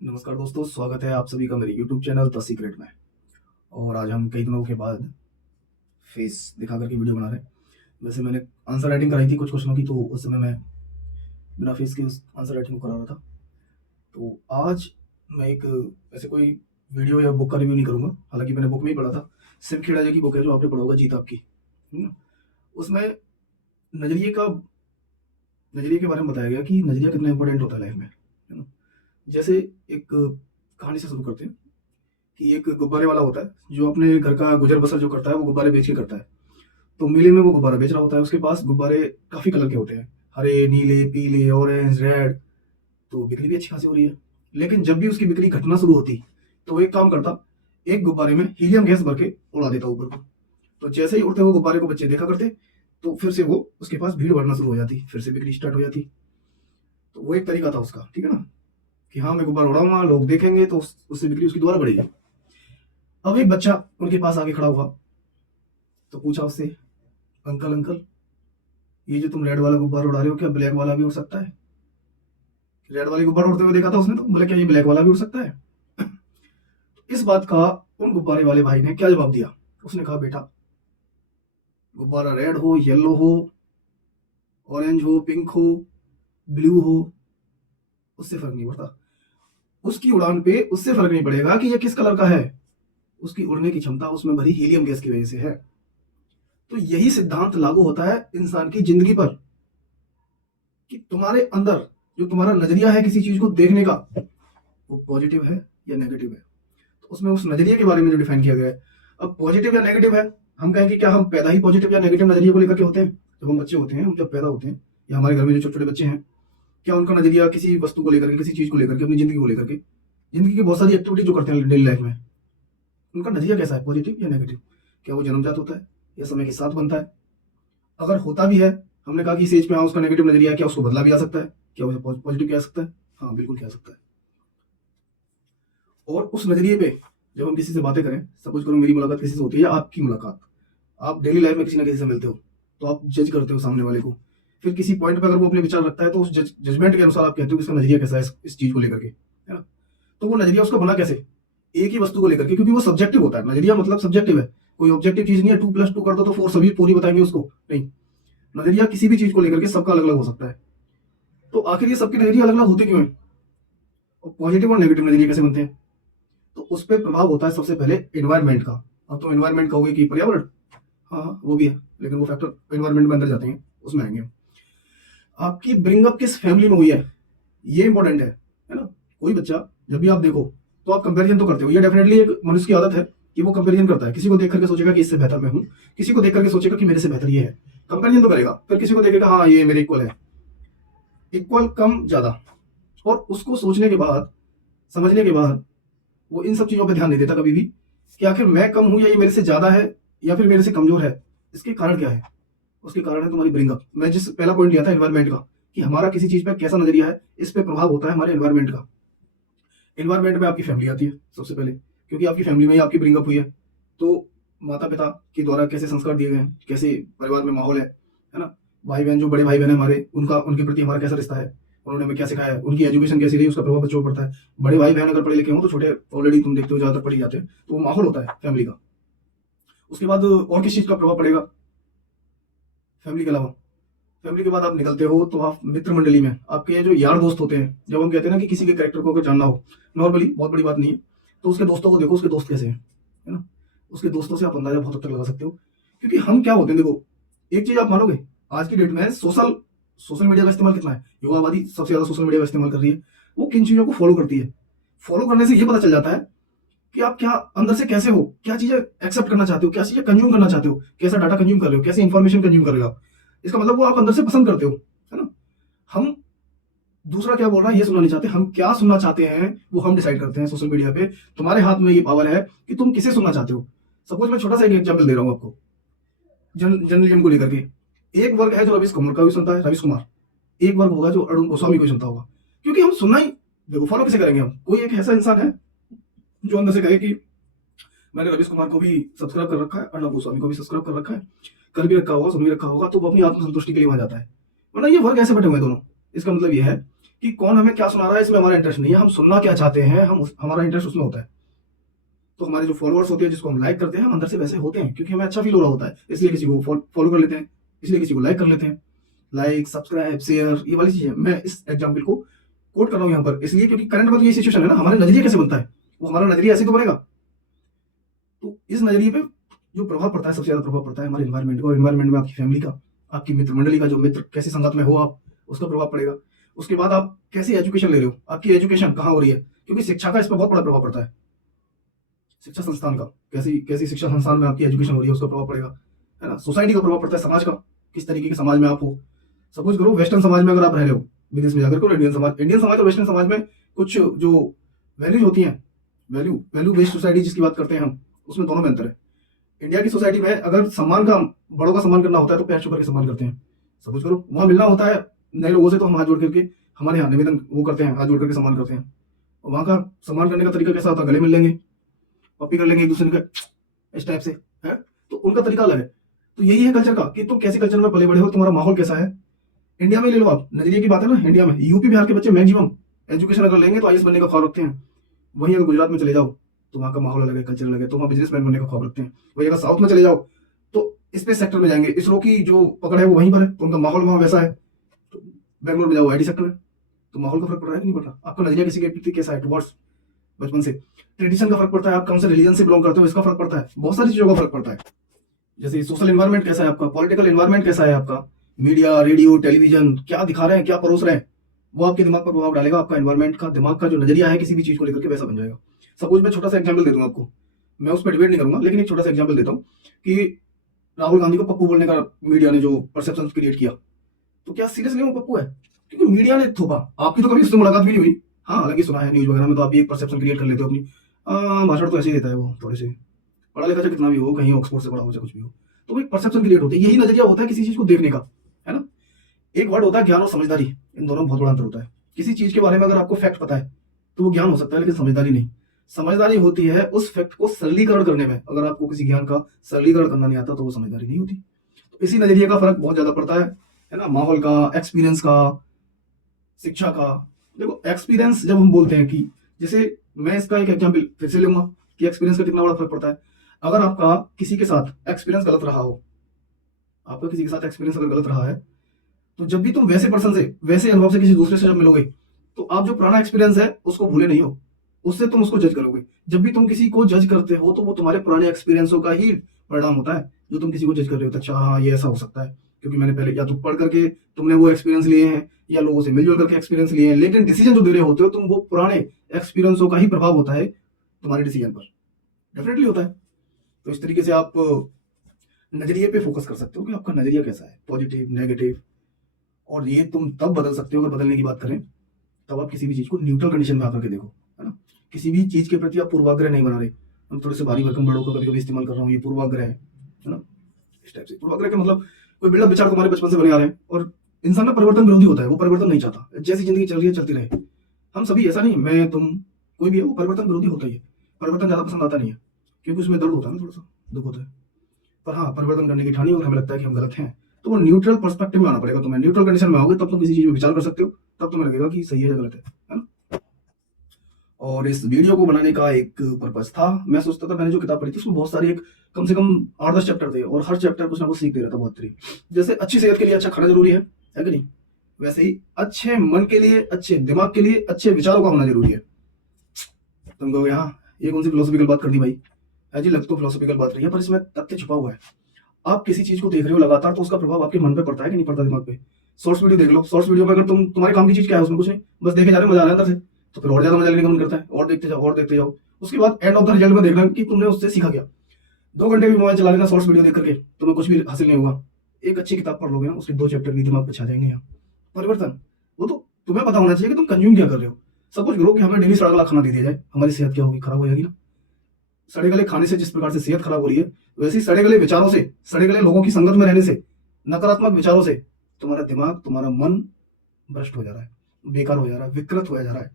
नमस्कार दोस्तों, स्वागत है आप सभी का मेरे YouTube चैनल द सीक्रेट में। और आज हम कई दिनों के बाद फेस दिखा करके वीडियो बना रहे हैं। वैसे मैंने आंसर राइटिंग कराई थी कुछ क्वेश्चनों की, तो उस समय मैं बिना फेस के उस आंसर राइटिंग को करा रहा था। तो आज मैं एक ऐसे कोई वीडियो या बुक का रिव्यू नहीं करूँगा, हालांकि मैंने बुक में ही पढ़ा था। शिव खेड़ा जी की बुक है जो आपने पढ़ा होगा, जीत आपकी, है ना। उसमें नजरिए का नजरिए के बारे में बताया गया कि नजरिया कितना इंपॉर्टेंट होता है लाइफ में, है ना। जैसे एक कहानी से शुरू करते हैं कि एक गुब्बारे वाला होता है जो अपने घर का गुजर बसर जो करता है वो गुब्बारे बेच के करता है। तो मेले में वो गुब्बारा बेच रहा होता है, उसके पास गुब्बारे काफी कलर के होते हैं, हरे, नीले, पीले, ऑरेंज, रेड। तो बिक्री भी अच्छी खासी हो रही है। लेकिन जब भी उसकी बिक्री घटना शुरू होती तो वो एक काम करता, एक गुब्बारे में हीलियम गैस भर के उड़ा देता ऊपर को। तो जैसे ही उड़ते हुए गुब्बारे को बच्चे देखा करते, तो फिर से वो उसके पास भीड़ बढ़ना शुरू हो जाती, फिर से बिक्री स्टार्ट हो जाती। तो वो एक तरीका था उसका, ठीक है ना, कि हाँ मैं गुब्बारा उड़ाऊंगा, लोग देखेंगे तो उससे बिक्री उसकी दोबारा बढ़ेगी। अब एक बच्चा उनके पास आके खड़ा हुआ, तो पूछा उससे, अंकल अंकल, ये जो तुम रेड वाला गुब्बारा उड़ा रहे हो, क्या ब्लैक वाला भी उड़ सकता है? रेड वाले गुब्बारा उड़ते हुए देखा था उसने, तो बोले क्या ये ब्लैक वाला भी उड़ सकता है? इस बात का उन गुब्बारे वाले भाई ने क्या जवाब दिया? उसने कहा, बेटा, गुब्बारा रेड हो, येलो हो, ऑरेंज हो, पिंक हो, ब्लू हो, उससे फर्क नहीं पड़ता। उसकी उड़ान पे उससे फर्क नहीं पड़ेगा कि ये किस कलर का है। उसकी उड़ने की क्षमता उसमें भरी हीलियम गैस की वजह से है। तो यही सिद्धांत लागू होता है इंसान की जिंदगी पर, कि तुम्हारे अंदर जो तुम्हारा नजरिया है किसी चीज को देखने का, वो पॉजिटिव है या नेगेटिव है। तो उसमें उस नजरिए के बारे में जो डिफाइन किया गया है। अब पॉजिटिव या नेगेटिव है, हम कहेंगे क्या हम पैदा ही पॉजिटिव या नेगेटिव नजरिए को लेकर के होते हैं? जब हम बच्चे होते हैं, हम जब पैदा होते हैं, या हमारे घर में जो छोटे छोटे बच्चे हैं, क्या उनका नजरिया किसी वस्तु को लेकर के, किसी चीज को लेकर के, अपनी जिंदगी को लेकर के, जिंदगी की बहुत सारी एक्टिविटी जो करते हैं डेली लाइफ में, उनका नजरिया कैसा है, पॉजिटिव या नेगेटिव? क्या वो जन्मजात होता है या समय के साथ बनता है? अगर होता भी है, हमने कहा कि इस एज पे हाँ उसका नेगेटिव नजरिया है, क्या उसको बदला भी जा सकता है? क्या उसे पॉजिटिव किया जा सकता है? हाँ बिल्कुल किया जा सकता है। और उस नजरिए पे जब हम किसी से बातें करें, सपोज करो मेरी मुलाकात किसी से होती है या आपकी मुलाकात, आप डेली लाइफ में किसी ना किसी से मिलते हो, तो आप जज करते हो सामने वाले को। फिर किसी पॉइंट पे अगर वो अपने विचार रखता है, तो उस जजमेंट के अनुसार आप कहते हो कि इसका नजरिया कैसा है इस चीज को लेकर के, है ना। तो वो नजरिया उसका बना कैसे? एक ही वस्तु को लेकर के, क्योंकि वो सब्जेक्टिव होता है। नजरिया मतलब सब्जेक्टिव है, कोई ऑब्जेक्टिव चीज नहीं है। 2+2 कर दो तो 4 सभी पूरी बताएंगे उसको, नहीं। नजरिया किसी भी चीज को लेकर के सबका अलग अलग हो सकता है। तो आखिर ये सबके नजरिए अलग अलग होते क्यों हैं? और पॉजिटिव और नेगेटिव नजरिए कैसे बनते हैं? तो उस पर प्रभाव होता है सबसे पहले एनवायरमेंट का। अब तो एनवायरमेंट कहोगे कि पर्यावरण, हाँ हाँ वो भी है, लेकिन वो फैक्टर एनवायरमेंट में अंदर जाते हैं, उसमें आएंगे। आपकी ब्रिंगअप किस फैमिली में हुई है, ये इंपॉर्टेंट है ना। कोई बच्चा जब भी आप देखो तो आप कंपैरिजन तो करते हो, ये डेफिनेटली एक मनुष्य की आदत है कि वो कंपैरिजन करता है। किसी को देख करके सोचेगा कि इससे बेहतर मैं हूं, किसी को देख करके सोचेगा कि मेरे से बेहतर ये है, कंपैरिजन तो करेगा। फिर किसी को देखेगा, हाँ ये मेरे इक्वल है, इक्वल कम ज्यादा। और उसको सोचने के बाद, समझने के बाद, वो इन सब चीजों पर ध्यान नहीं देता कभी भी, कि आखिर मैं कम हूं या ये मेरे से ज्यादा है या फिर मेरे से कमजोर है, इसके कारण क्या है। उसके कारण है तुम्हारी ब्रिंगअप। मैं जिस पहला पॉइंट लिया था एनवायरमेंट का, कि हमारा किसी चीज पर कैसा नजरिया है, इस पे प्रभाव होता है हमारे एनवायरमेंट का। एनवायरमेंट में आपकी फैमिली आती है सबसे पहले, क्योंकि आपकी फैमिली में ही आपकी ब्रिंगअप हुई है। तो माता पिता के द्वारा कैसे संस्कार दिए गए हैं, कैसे परिवार में माहौल है ना। भाई बहन, जो बड़े भाई बहन है हमारे, उनका उनके प्रति हमारा कैसा रिश्ता है, उन्होंने हमें क्या सिखाया है, उनकी एजुकेशन कैसी रही, उसका प्रभाव बच्चों पर पड़ता है। बड़े भाई बहन अगर पढ़े लिखे हो तो छोटे ऑलरेडी तुम देखते हो ज्यादातर पढ़ ही जाते हैं, तो वो माहौल होता है फैमिली का। उसके बाद और किस चीज का प्रभाव पड़ेगा फैमिली के अलावा? फैमिली के बाद आप निकलते हो तो आप मित्र मंडली में आपके जो यार दोस्त होते हैं, जब हम कहते हैं ना कि किसी के कैरेक्टर को अगर जानना हो, नॉर्मली बहुत बड़ी बात नहीं है, तो उसके दोस्तों को देखो, उसके दोस्त कैसे हैं, है ना। उसके दोस्तों से आप अंदाजा बहुत हद तक लगा सकते हो। क्योंकि हम क्या होते हैं, देखो, एक चीज आप मानोगे, आज की डेट में सोशल सोशल मीडिया का इस्तेमाल कितना है, युवावादी सबसे ज्यादा सोशल मीडिया का इस्तेमाल कर रही है। वो किन चीजों को फॉलो करती है, फॉलो करने से ये पता चल जाता है कि आप क्या अंदर से कैसे हो, क्या चीजें एक्सेप्ट करना चाहते हो, क्या चीजें कंज्यूम करना चाहते हो, कैसा डाटा कंज्यूम कर रहे हो, कैसी इंफॉर्मेशन कंज्यूम कर रहे हो आप। इसका मतलब वो आप अंदर से पसंद करते हो, है ना। हम दूसरा क्या बोल रहा है ये सुनना नहीं चाहते, हम क्या सुनना चाहते हैं वो हम डिसाइड करते हैं सोशल मीडिया पे। तुम्हारे हाथ में ये पावर है कि तुम किसे सुनना चाहते हो। सपोज मैं छोटा सा एक एग्जाम्पल दे रहा हूँ आपको, जर्नलिज्म को लेकर के। एक वर्ग है जो रवीश कुमार का भी सुनता है, रवीश कुमार। एक वर्ग होगा जो अरुण गोस्वामी को सुनता होगा। क्योंकि हम सुनना ही, देखो फॉलो कैसे करेंगे हम? कोई एक ऐसा इंसान है जो अंदर से कहे कि मैंने रवीश कुमार को भी सब्सक्राइब कर रखा है, अर्णव गोस्वामी को भी सब्सक्राइब कर रखा है, कर भी रखा होगा, सुन भी रखा होगा, तो वो अपनी आत्मसंतुष्टि के लिए वहां जाता है। वरना ये वर्ग ऐसे बैठे हुए हैं दोनों। इसका मतलब ये है कि कौन हमें क्या सुना रहा है, इसमें हमारा इंटरेस्ट नहीं है। हम सुनना क्या चाहते हैं, हमारा इंटरेस्ट उसमें होता है। तो हमारे जो फॉलोअर्स होते हैं, जिसको हम लाइक करते हैं, हम अंदर से वैसे होते हैं, क्योंकि हमें अच्छा फील हो रहा होता है, इसलिए किसी को फॉलो कर लेते हैं, इसलिए किसी को लाइक कर लेते हैं। लाइक, सब्सक्राइब, शेयर, ये वाली चीजें मैं इस एग्जाम्पल को कोट कर रहा हूँ यहाँ पर, इसलिए क्योंकि करंट में तो ये सिचुएशन है ना। हमारा नजरिया कैसे बनता है, वो हमारा नजरिया ऐसे तो बनेगा। तो इस नजरिए पे जो प्रभाव पड़ता है, सबसे ज्यादा प्रभाव पड़ता है हमारे एनवायरमेंट को। एनवायरमेंट में आपकी फैमिली का, आपकी मित्र मंडली का, जो मित्र कैसी संगत में हो आप, उसका प्रभाव पड़ेगा। उसके बाद आप कैसी एजुकेशन ले रहे हो, आपकी एजुकेशन कहाँ हो रही है, क्योंकि शिक्षा का इस पर बहुत बड़ा प्रभाव पड़ता है। शिक्षा संस्थान का, कैसी कैसी शिक्षा संस्थान में आपकी एजुकेशन हो रही है, उसका प्रभाव पड़ेगा, है ना। सोसाइटी का प्रभाव पड़ता है, समाज का, किस तरीके के समाज में आप हो। सपोज करो वेस्टर्न समाज में अगर आप रह रहे हो, विदेश में जाकर के, इंडियन समाज और वेस्टर्न समाज में कुछ जो वैल्यूज होती हैं, वैल्यू बेस्ड सोसाइटी जिसकी बात करते हैं हम, उसमें दोनों में अंतर है। इंडिया की सोसाइटी में अगर सम्मान का, बड़ों का सम्मान करना होता है तो पैर छू करके सम्मान करते हैं। सपोज करो वहां मिलना होता है नए लोगों से, तो हम हाथ जोड़ करके, हमारे यहाँ निवेदन वो करते हैं, हाथ जोड़ करके सम्मान करते हैं। और वहां का सम्मान करने का तरीका कैसा होता है, गले मिल लेंगे, कॉपी कर लेंगे एक दूसरे का, इस टाइप से है। तो उनका तरीका अलग है। तो यही है कल्चर का, कि तुम कैसे कल्चर में पले बड़े हो, तुम्हारा माहौल कैसा है। इंडिया में ले लो आप, नजरिए की बात है ना, इंडिया में यूपी बिहार के बच्चे मैक्सिमम एजुकेशन अगर लेंगे तो आईएएस बनने का ख्वाब रखते हैं। वहीं अगर गुजरात में चले जाओ तो वहाँ का माहौल अलग है, कल्चर अलग है, तो वहाँ बिजनेसमैन बनने का ख्वाब रखते हैं। वहीं अगर साउथ में चले जाओ तो स्पेस सेक्टर में जाएंगे, इसरो की जो पकड़ है वो वहीं पर है, तो उनका माहौल वहाँ वैसा है। तो बेंगलोर में जाओ आईटी सेक्टर में, तो माहौल का फर्क पड़ रहा है कि नहीं पड़ रहा। आपका नजरिया किसी के प्रति कैसा है टुवर्ड्स, बचपन से ट्रेडिशन का फर्क पड़ता है, आप कौन से रिलीजन से बिलोंग करते हो इसका फर्क पड़ता है, बहुत सारी चीजों का फर्क पड़ता है। जैसे सोशल एनवायरनमेंट कैसा है आपका, पॉलिटिकल एनवायरनमेंट कैसा है आपका, मीडिया, रेडियो, टेलीविजन क्या दिखा रहे हैं, क्या परोस रहे हैं, वो आपके दिमाग पर प्रभाव डालेगा। आपका एनवायरनमेंट का, दिमाग का जो नजरिया है किसी भी चीज को लेकर के, वैसा बन जाएगा। सपोज मैं छोटा सा एग्जाम्पल दे दूंगा आपको, मैं उस पर डिबेट नहीं करूंगा, लेकिन एक छोटा सा एग्जाम्पल देता हूँ कि राहुल गांधी को पप्पू बोलने का मीडिया ने जो परसेप्शन क्रिएट किया, तो क्या सीरियसली वो पप्पू है, क्योंकि मीडिया ने थोपा। आपकी तो कभी उससे मुलाकात भी नहीं हुई, हाँ हालांकि सुना है न्यूज वगैरह में, तो आप भी एक परसेप्शन क्रिएट कर लेते हो अपनी। भाषण तो ऐसे ही देता है वो, थोड़े से पढ़ा लिखा चाहे कितना भी हो, कहीं ऑक्सफोर्ड से पढ़ा हो चाहे कुछ भी हो, तो वो एक परसेप्शन क्रिएट होता है। यही नजरिया होता है किसी चीज को देखने का, है ना। एक वर्ड होता है ज्ञान और समझदारी, इन दोनों में बहुत बड़ा अंतर होता है। किसी चीज के बारे में अगर आपको फैक्ट पता है तो वो ज्ञान हो सकता है, लेकिन समझदारी नहीं। समझदारी होती है उस फैक्ट को सरलीकरण करने में। अगर आपको किसी ज्ञान का सरलीकरण करना नहीं आता तो वो समझदारी नहीं होती। तो इसी नजरिए का फर्क बहुत ज्यादा पड़ता है ना, माहौल का, एक्सपीरियंस का, शिक्षा का। देखो एक्सपीरियंस जब हम बोलते हैं कि, जैसे मैं इसका एक एग्जाम्पल फिर से लूंगा कि एक्सपीरियंस का कितना बड़ा फर्क पड़ता है। अगर आपका किसी के साथ एक्सपीरियंस गलत रहा हो, आपका किसी के साथ एक्सपीरियंस अगर गलत रहा है, तो जब भी तुम वैसे पर्सन से, वैसे अनुभव से किसी दूसरे से जब मिलोगे, तो आप जो पुराना एक्सपीरियंस है उसको भूले नहीं हो, उससे तुम उसको जज करोगे। जब भी तुम किसी को जज करते हो तो वो तुम्हारे पुराने एक्सपीरियंसों का ही परिणाम होता है, जो तुम किसी को जज कर रहे हो। तो अच्छा हाँ ये ऐसा हो सकता है, क्योंकि मैंने पहले या तो पढ़ करके तुमने वो एक्सपीरियंस लिए हैं, या लोगों से मिलजुल करके एक्सपीरियंस लिए हैं, लेकिन डिसीजन जो दे रहे होते हो तुम, वो पुराने एक्सपीरियंसों का ही प्रभाव होता है तुम्हारे डिसीजन पर, डेफिनेटली होता है। तो इस तरीके से आप नजरिए पे फोकस कर सकते हो कि आपका नजरिया कैसा है, पॉजिटिव, नेगेटिव। और ये तुम तब बदल सकते हो, अगर बदलने की बात करें, तब आप किसी भी चीज को न्यूट्रल कंडीशन में आकर के देखो, है ना। किसी भी चीज के प्रति आप पूर्वाग्रह नहीं बना रहे। हम थोड़े से भारी भरकम वर्डों का कभी कभी इस्तेमाल कर रहा हूँ, ये पूर्वाग्रह है ना। इस टाइप से पूर्वाग्रह का मतलब कोई बिल्डअप विचार तुम्हारे बचपन से बने आ रहे हैं, और इंसान ना परिवर्तन विरोधी होता है, वो परिवर्तन नहीं चाहता, जैसी जिंदगी चल रही है चलती रहे। हम सभी, ऐसा नहीं मैं तुम कोई भी है, वो परिवर्तन विरोधी होता ही है। परिवर्तन ज्यादा पसंद आता नहीं है, क्योंकि उसमें दर्द होता है ना, थोड़ा सा दुख होता है। पर हाँ, परिवर्तन करने की ठानी, अगर हमें लगता है कि हम गलत हैं, तो वो न्यूट्रल पर्सपेक्टिव में आना पड़ेगा। तुम्हें न्यूट्रल कंडीशन में आओगे तब तुम किसी चीज में विचार कर सकते हो, तब तुम्हें लगेगा कि सही है या गलत है ना। और इस वीडियो को बनाने का एक पर्पस था, मैं सोचता था, मैंने जो किताब पढ़ी थी उसमें बहुत सारी, एक कम से कम 8-10 चैप्टर थे, और हर चैप्टर कुछ ना कुछ सीख दे रहा था बहुत तरी। जैसे अच्छी सेहत के लिए अच्छा खाना जरूरी है कि नहीं, वैसे ही अच्छे मन के लिए, अच्छे दिमाग के लिए अच्छे विचारों का होना जरूरी है। तुम कहोगे हाँ ये कौन सी फिलोसफिकल बात कर दी भाई, है जी, लग तो फिलोसफिकल बात रही है, पर इसमें तथ्य छुपा हुआ है। आप किसी चीज को देख रहे हो लगातार, तो उसका प्रभाव आपके मन पे पड़ता है कि नहीं पड़ता, दिमाग पे। शॉर्ट्स वीडियो देख लो, शॉर्ट्स वीडियो में अगर तुम्हारे काम की चीज क्या है, उसमें कुछ नहीं, बस देखे जा रहे हो, मजा आ रहा है अंदर से, तो फिर और ज्यादा मजा लेने का मन करता है, और देखते जाओ और देखते जाओ। उसके बाद एंड ऑफ द रिजल्ट में देखना कि तुमने उससे सीखा क्या। 2 घंटे भी मोबाइल चला लेना शॉर्ट्स वीडियो देख करके, तुम्हें कुछ भी हासिल नहीं होगा। एक अच्छी किताब पढ़ लोगे ना, उसके 2 चैप्टर भी दिमाग पे छा जाएंगे। यहाँ परिवर्तन, वो तो तुम्हें पता होना चाहिए कि तुम कंज्यूम क्या कर रहे हो। सपोज करो कि हमें डेली सड़ा गला खाना दे दिया जाए, हमारी सेहत क्या होगी, खराब हो जाएगी ना। सड़े गले खाने से जिस प्रकार से सेहत खराब हो रही है, वैसे ही सड़े गले विचारों से, सड़े गले लोगों की संगत में रहने से, नकारात्मक विचारों से तुम्हारा दिमाग, तुम्हारा मन भ्रष्ट हो जा रहा है, बेकार हो जा रहा है, विकृत हो जा रहा है।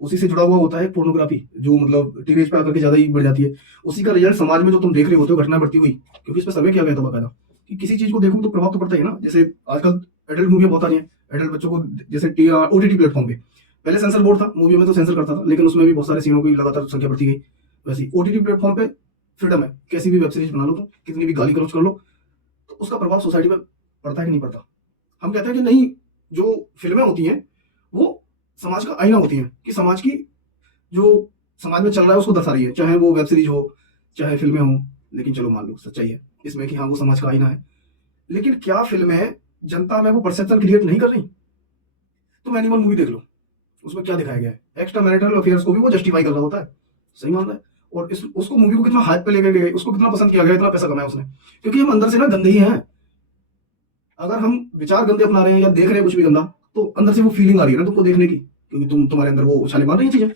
उसी से जुड़ा हुआ होता है पोर्नोग्राफी, जो मतलब टीनेज पे आकर के ज्यादा ही बढ़ जाती है। उसी का रिजल्ट समाज में जो तुम देख रहे होते हो, घटना बढ़ती हुई, क्योंकि इस पर सर्वे किया गया था बाकायदा, कि किसी चीज को देखो तो प्रभाव तो पड़ता ही है ना। जैसे आजकल एडल्ट मूवियां बहुत आ रही है, एडल्ट बच्चों को, जैसे OTT प्लेटफॉर्म पे पहले सेंसर बोर्ड था, मूवी में तो सेंसर करता था, लेकिन उसमें भी बहुत सारे सीनों की लगातार संख्या बढ़ती गई। वैसे OTT प्लेटफॉर्म पे फ्रीडम है, कैसी भी वेब सीरीज बना लो, तुम कितनी भी गाली गलौज कर लो, तो उसका प्रभाव सोसाइटी पर पड़ता है कि नहीं पड़ता? हम कहते हैं कि नहीं, जो फिल्में होती हैं वो समाज का आईना होती हैं, कि समाज की जो समाज में चल रहा है उसको दर्शा रही है, चाहे वो वेब सीरीज हो चाहे फिल्में हो। लेकिन चलो मान लो सच्चाई है इसमें कि हाँ वो समाज का आईना है, लेकिन क्या फिल्में जनता में वो परसेप्शन क्रिएट नहीं कर रही? तुम एनिमल मूवी देख लो, उसमें क्या दिखाया गया है, एक्स्ट्रा मैरिटल अफेयर्स को भी वो जस्टिफाई कर रहा होता है, सही मान रहा है। और उसको मूवी को कितना हाइप पे लेके गए, उसको कितना पसंद किया गया, इतना पैसा कमाया उसने, क्योंकि हम अंदर से ना गंदे ही हैं। अगर हम विचार गंदे अपना रहे हैं या देख रहे हैं कुछ भी गंदा, तो अंदर से वो फीलिंग आ रही है ना तुमको देखने की, क्योंकि तुम्हारे अंदर वो उछाले मार रही है चीजें।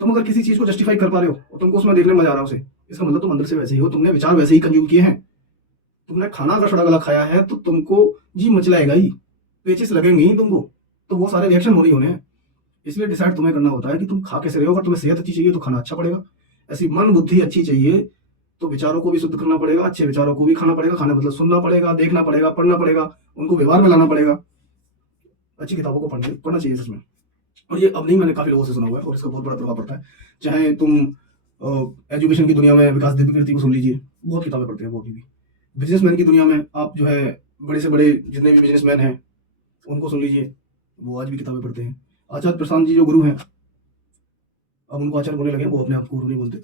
तुम अगर किसी चीज को जस्टिफाई कर पा रहे हो और तुमको उसमें देखने में मजा आ रहा है उसे, इसका मतलब तुम अंदर से वैसे ही हो, तुमने विचार वैसे ही कंज्यूम किए हैं। तुमने खाना अगर सड़ा गला खाया है तो तुमको जी मचलाएगा ही, पेचिस लगेंगे ही तुमको, तो वो सारे रिएक्शन होने ही होने हैं। इसलिए डिसाइड तुम्हें करना होता है कि तुम खा कैसे रहे हो। अगर तुम्हें सेहत अच्छी चाहिए तो खाना अच्छा पड़ेगा, ऐसी मन बुद्धि अच्छी चाहिए तो विचारों को भी शुद्ध करना पड़ेगा, अच्छे विचारों को भी खाना पड़ेगा। खाना मतलब सुनना पड़ेगा, देखना पड़ेगा, पढ़ना पड़ेगा, उनको व्यवहार में लाना पड़ेगा। अच्छी किताबों को पढ़ना चाहिए सच में। और ये अब नहीं, मैंने काफी लोगों से सुना हुआ है और इसका बहुत बड़ा प्रभाव पड़ता है। चाहे तुम एजुकेशन की दुनिया में विकास दिव्यकीर्ति को सुन लीजिए, बहुत किताबें पढ़ते हैं वो अभी भी। बिजनेसमैन की दुनिया में आप जो है बड़े से बड़े जितने भी बिजनेसमैन हैं उनको सुन लीजिए, वो आज भी किताबें पढ़ते हैं। आचार्य प्रशांत जी जो गुरु हैं, अब उनको आचार्य बोलने लगे, वो अपने आप को गुरु नहीं बोलते,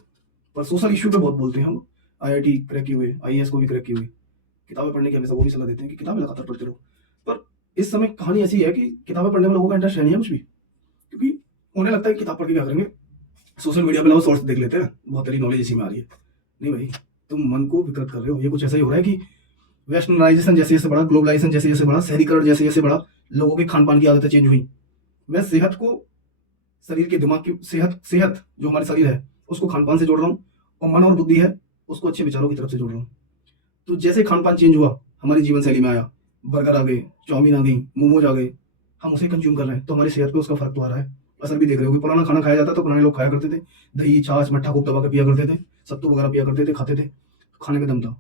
पर सोशल इश्यू पे बहुत बोलते हैं। हम IIT क्रैक किए हुए, IAS को भी क्रैक किए हुए, किताबें पढ़ने की हमेशा वो भी सलाह देते हैं कि किताबें लगातार पढ़ते रहो। पर इस समय कहानी ऐसी है कि किताबें पढ़ने में लोगों का इंटरेस्ट नहीं है कुछ भी, क्योंकि उन्हें लगता है कि किताब पढ़ के क्या करेंगे, सोशल मीडिया पे लोग शॉर्ट्स देख लेते हैं, बहुत सारी नॉलेज इसी में आ रही है। नहीं भाई, तुम मन को विकृत कर रहे हो। ये कुछ ऐसा ही हो रहा है कि वेस्टर्नाइजेशन जैसे जैसे बढ़ा, ग्लोबलाइजेशन जैसे जैसे बढ़ा, शहरीकरण जैसे जैसे बढ़ा, लोगों की खान पान की आदतें चेंज हुई। मैं सेहत को शरीर के दिमाग की सेहत जो हमारे शरीर है उसको खान पान से जोड़ रहा हूँ, और मन और बुद्धि है उसको अच्छे विचारों की तरफ से जोड़ रहा हूँ। तो जैसे खान पान चेंज हुआ, हमारी जीवन शैली में आया, बर्गर आ गए, चाउमीन आ गई, मोमोज आ गए, हम उसे कंज्यूम कर रहे हैं, तो हमारी सेहत पे उसका फर्क तो आ रहा है। असर भी देख रहे हो कि पुराना खाना खाया जाता तो पुराने लोग खाया करते थे, दही छाछ मट्ठा खूब दबा के पिया करते थे, सत्तू वगैरह पिया करते थे, खाते थे, खाने में दम था।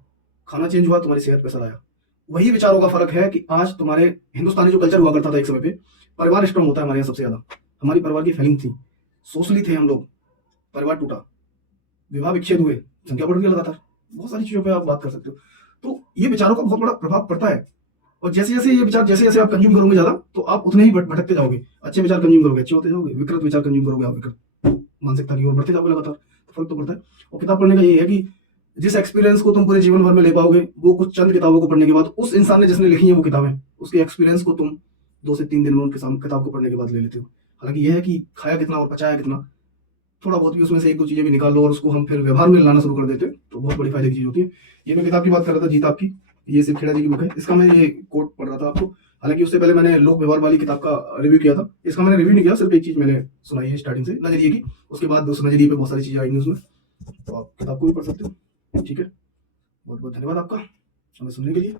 खाना चेंज हुआ, तुम्हारी सेहत पे असर आया। वही विचारों का फर्क है कि आज तुम्हारे हिंदुस्तानी जो कल्चर हुआ करता था एक समय पे, परिवार स्ट्रांग होता है हमारे यहाँ सबसे ज्यादा, हमारी परिवार की फीलिंग थी, सोशली थे हम लोग, परिवार टूटा, विवाह विच्छेद हुए, संख्या बढ़ गई लगातार, बहुत सारी चीजों पे आप बात कर सकते हो। तो ये विचारों का बहुत बड़ा प्रभाव पड़ता है, और जैसे जैसे ये विचार जैसे जैसे आप कंज्यूम करोगे ज्यादा, तो आप उतने ही भटकते जाओगे। अच्छे विचार कंज्यूम करोगे अच्छे होते जाओगे, विकृत विचार कंज्यूम करोगे आप विकृत मानसिकता की ओर बढ़ते जाओगे लगातार, तो फर्क तो पड़ता है। और किताब पढ़ने का ये है कि जिस एक्सपीरियंस को तुम पूरे जीवन भर में ले पाओगे, वो कुछ चंद किताबों को पढ़ने के बाद, उस इंसान ने जिसने लिखी है वो किताबें, उसके एक्सपीरियंस को तुम 2 से 3 दिन में उनके सामने किताब को पढ़ने के बाद ले लेते हो। हालांकि यह है कि खाया कितना और पचाया कितना, थोड़ा बहुत भी उसमें से 1-2 चीजें भी निकाल लो और उसको हम फिर व्यवहार में लाना शुरू कर देते हैं, तो बहुत बड़ी फायदे की चीज होती है। ये मैं किताब की बात कर रहा था, जीत आपकी, ये सिर्फ खेड़ा जी की बुक है, इसका मैं ये कोट पढ़ रहा था आपको। हालांकि उससे पहले मैंने लोक व्यवहार वाली किताब का रिव्यू किया था, इसका मैंने रिव्यू नहीं किया, सिर्फ एक चीज मैंने सुनाई है स्टार्टिंग से, नजरिए की, उसके बाद उस नजरिए पे बहुत सारी चीजें आएंगी उसमें, तो आप किताब को भी पढ़ सकते हो। ठीक है, बहुत बहुत धन्यवाद आपका हमें सुनने के लिए।